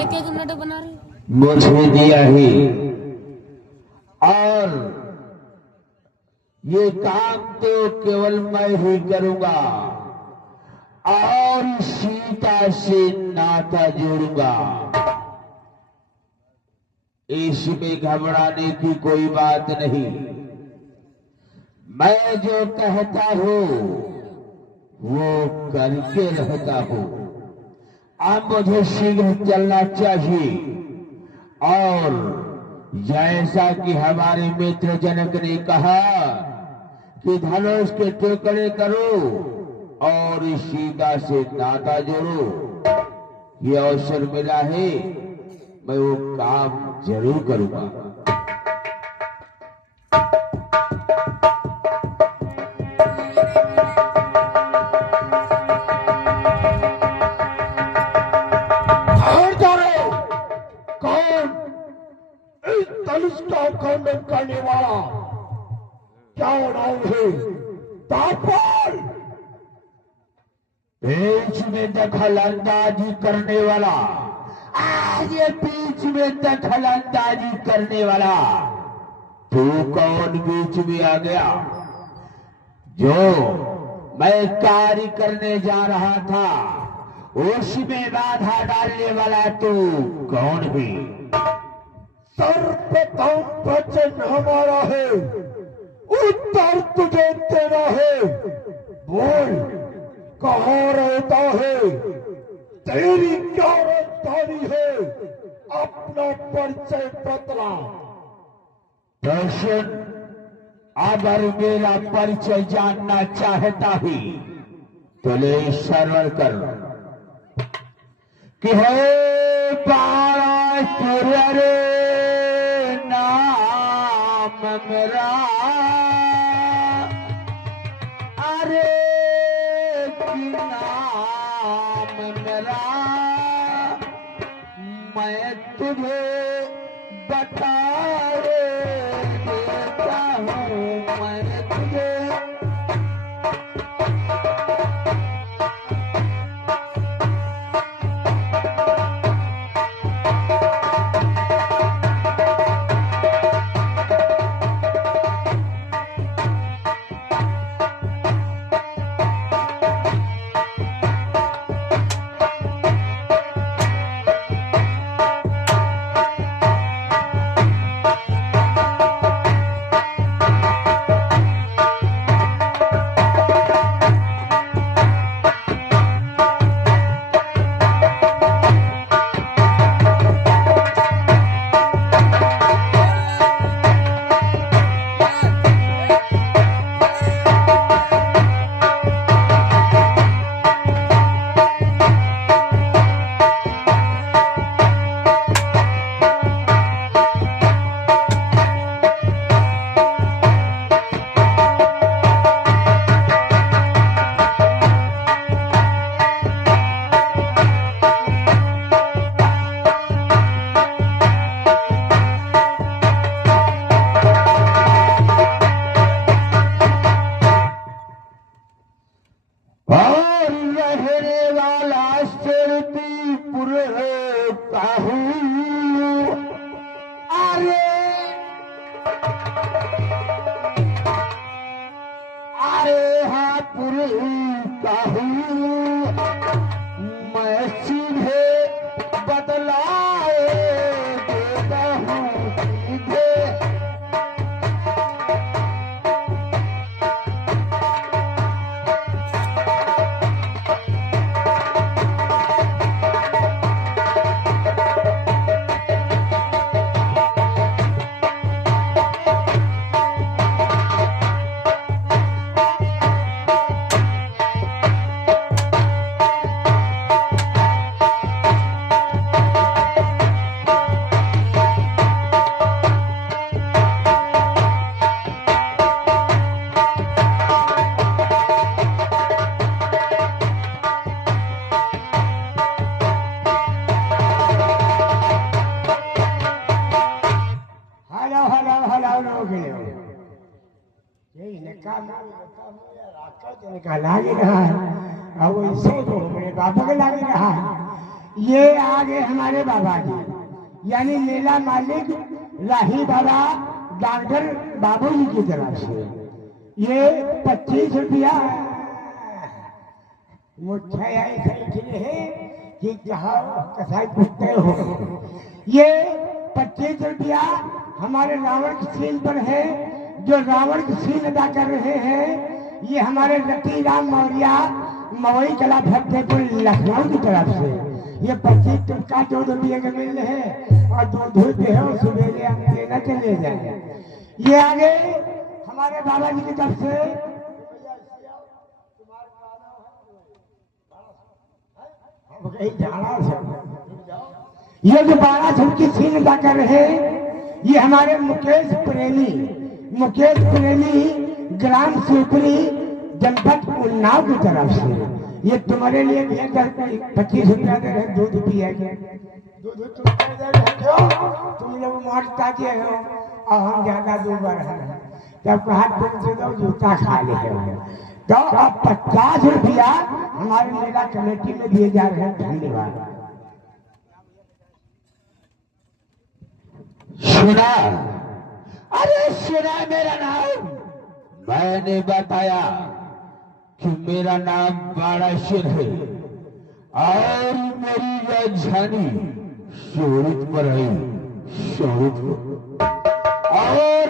एक एक मिनट बना रहे मुझे दिया ही, और ये काम तो केवल मैं ही करूंगा और सीता से नाता जोड़ूंगा। इसमें घबराने की कोई बात नहीं। मैं जो कहता हूं वो करके रहता हूं। अब मुझे शीघ्र चलना चाहिए, और जैसा कि हमारे मित्र जनक ने कहा कि धनुष के टुकड़े करो और सीता से नाता जोड़ो, ये अवसर मिला है, मैं वो काम जरूर करूंगा। का खंडन करने वाला क्या नाम है? तापल। बीच में दखल अंदाजी करने वाला, आज ये बीच में दखल अंदाजी करने वाला, तू कौन बीच में आ गया? जो मैं कार्य करने जा रहा था उसमें बाधा डालने वाला तू कौन भी? सर्वप्रथम वचन हमारा है, उत्तर तुझे देना है। बोल, कहाँ रहता है? तेरी क्या राजधानी है? अपना परिचय बतला। दर्शन, अगर मेरा परिचय जानना चाहता ही तो ले श्रवण कर कि हे पारा नाम मेरा, अरे कि नाम मेरा, मैं तुझे बताए देता हूँ, मैं तुझे मैं सीधे बदलाए देता हूँ सीधे। ये आगे हमारे बाबा जी यानी मेला मालिक राही बाबा डॉक्टर बाबू जी की तरफ से ये 25 रुपया मुझे ऐसे है कि जहाँ कसाई पूछते हो। ये 25 रुपया हमारे रावण की सीन पर है, जो रावण की सीन अदा कर रहे हैं। ये हमारे रति राम मौर्य मवई कला फतेहपुर लखनऊ की तरफ से ये 25 टुक्का 2 रुपये का मिल है और 2 धूप है और सुबह हम देना चले जाए। ये आगे हमारे बाबा जी की तरफ से ये जो 12 की सीन अदा कर रहे हैं, ये हमारे मुकेश प्रेमी ग्राम शिवपुरी जनपद उन्नाव की तरफ से ये तुम्हारे लिए 25 रुपया दे रहे, दूध पिया के तुम लोग मारता के हो और हम ज्यादा दूबर है तब हाथ से दो जूता खा ले तो अब 50 रुपया हमारे मेला कमेटी में दिए जा रहे हैं। धन्यवाद। सुना? अरे सुना मेरा नाम? मैंने बताया कि मेरा नाम बाणासुर है और मेरी राजधानी शोरितपुर है, शोरितपुर। और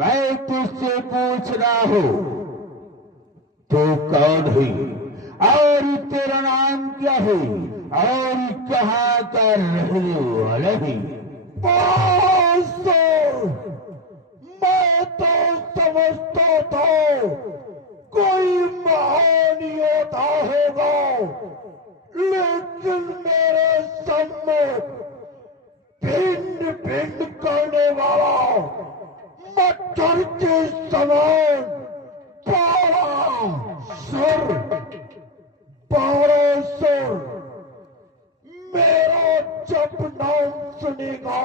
मैं तुझसे पूछ रहा हूँ तो कौन है और तेरा नाम क्या है और कहाँ का रहने वाला है? मैं तो समझता था कोई महान योद्धा होगा, लेकिन मेरे सामने भिन्न भिन्न करने वाला मच्छर के समान बारासुर मेरा जब नाम सुनेगा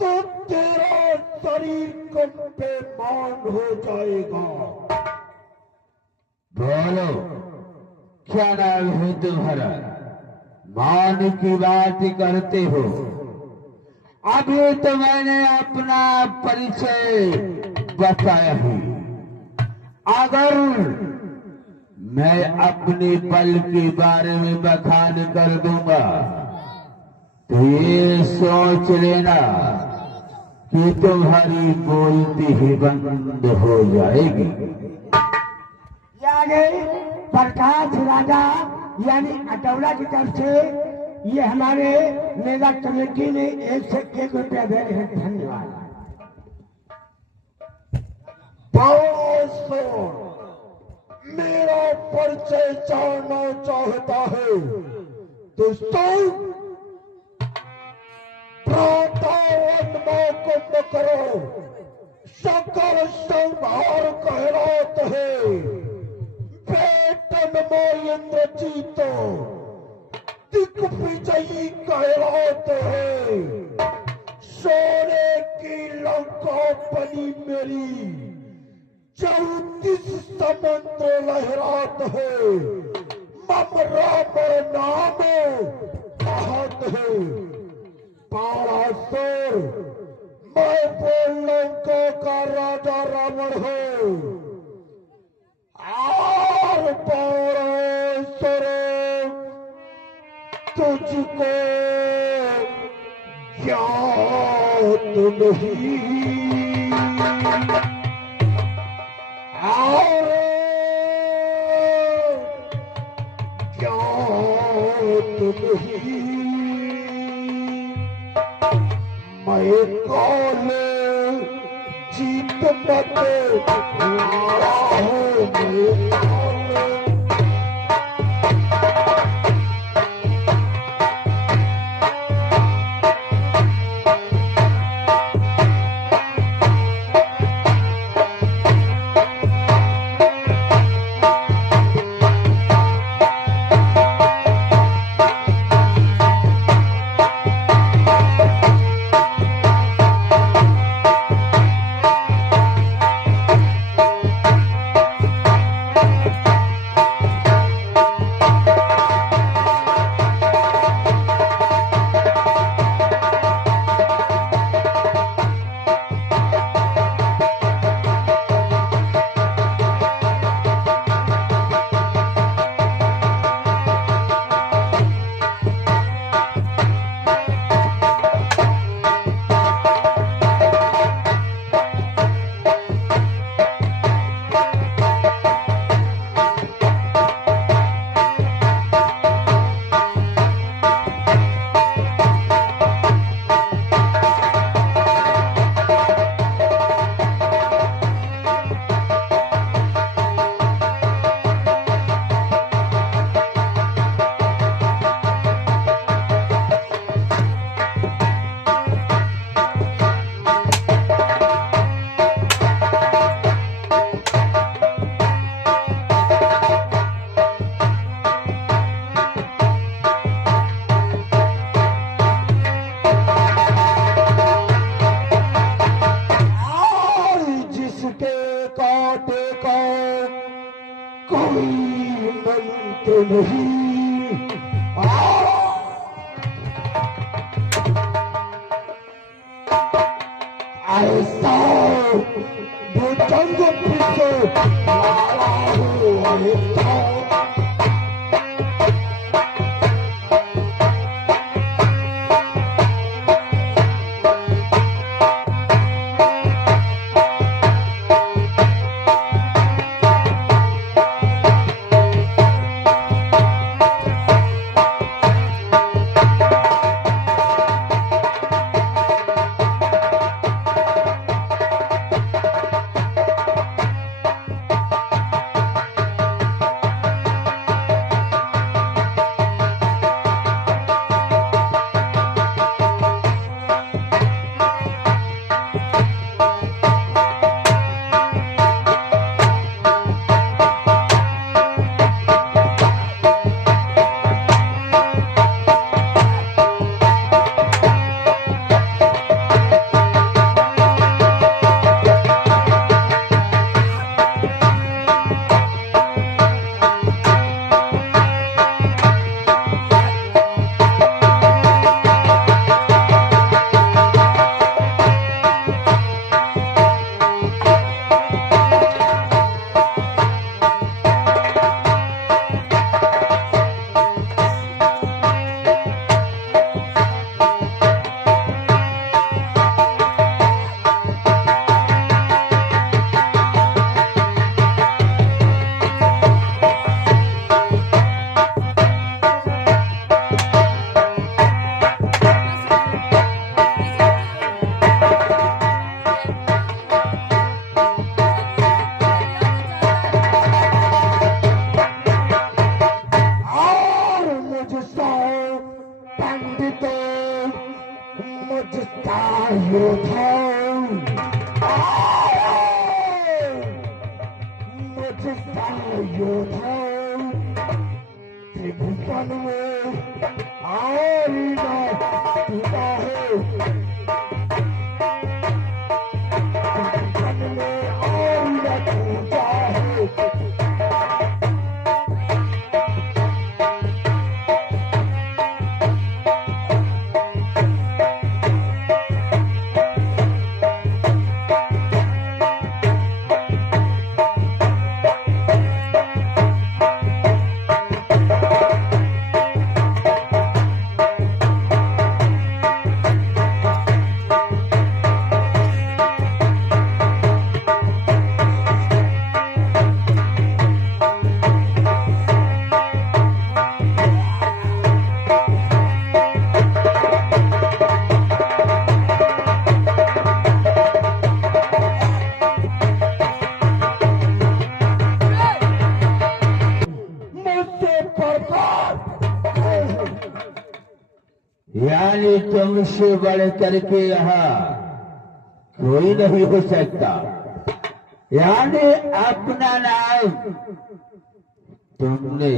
तो तेरा शरीर कंपेमान हो जाएगा। बोलो क्या नाम है तुम्हारा? मान की बात करते हो? अभी तो मैंने अपना परिचय बताया है। अगर मैं अपने बल के बारे में बखान कर दूंगा तो ये सोच लेना कि तुम्हारी बोलती ही बंद हो जाएगी। आगे प्रकाश राजा यानी अटौला की तरफ से ये हमारे मेला कमेटी ने 1 से 1 रुपया दे रहे हैं। धन्यवाद। मेरा परिचय जानना चाहता है दोस्तों, प्रातः करो सकल संहार कहलात है, बेटन में इंद्रजीत दिग्विजयी कहलात है, सोने की लंका बनी मेरी 34 समुद्र लहरात है, मम राम नाम कहत है। बाणासुर मैं लंका का राजा रावण हूँ और बाणासुर तुझको ज्ञात नहीं और ज्ञात नहीं। मैं कौन जीत मत हारा हूँ, पंडित मुझका योद्धा मुझका योद्धा त्रिभुवन में आईना टूटा है त्रिभुवन में आईना टूटा है यानी तुमसे बढ़ करके यहाँ कोई नहीं हो सकता। यानी अपना नाम तुमने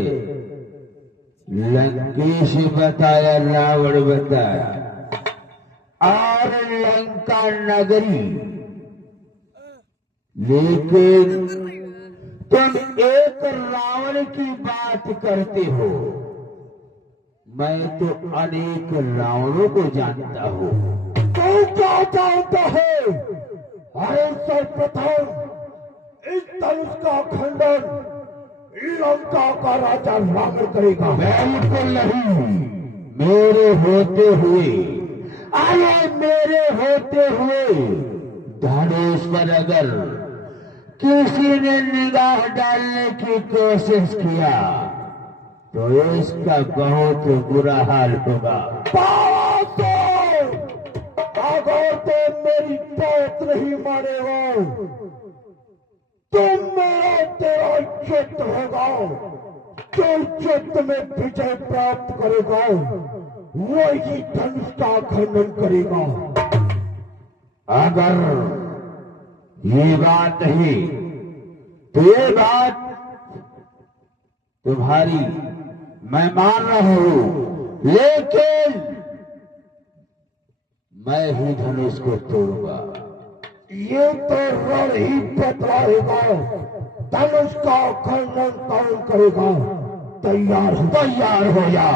लंकेश बताया, रावण बताया, और लंका नगरी, लेकिन तुम एक रावण की बात करते हो। मैं तो अनेक रावणों को जानता हूँ। तू क्या जानता है? अरे सर्वप्रथम इस धनुष का खंडन लंका का राजा रावण करेगा। बिल्कुल नहीं, मेरे होते हुए, अरे मेरे होते हुए धनुष पर अगर किसी ने निगाह डालने की कोशिश किया तो इसका बहुत बुरा हाल होगा। अगर तो मेरी बात नहीं मानेगा तुम मेरा तेरा युद्ध होगा। जो युद्ध में विजय प्राप्त करेगा वही धनुष का खंडन करेगा। अगर ये बात नहीं तो ये बात तुम्हारी मैं मान रहा हूं, लेकिन मैं ही धनुष को तोड़ूंगा। ये तो रण ही बतलाएगा धनुष का खंडन कौन करेगा। तैयार हो जा।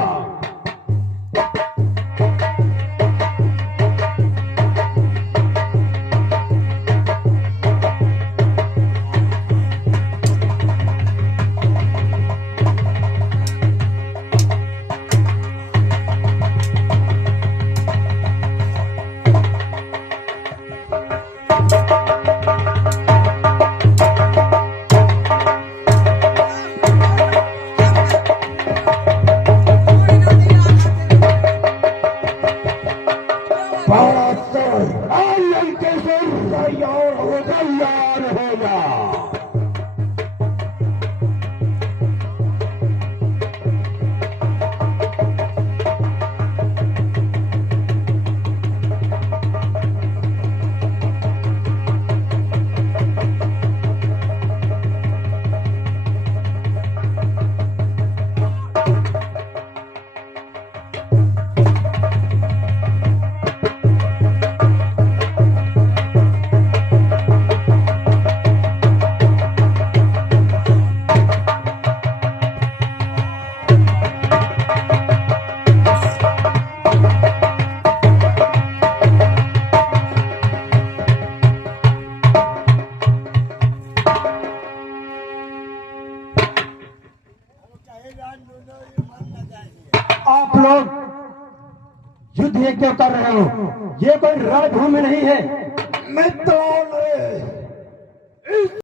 आप लोग युद्ध ये क्यों कर रहे हो? ये कोई रणभूमि नहीं है। मित्रों ने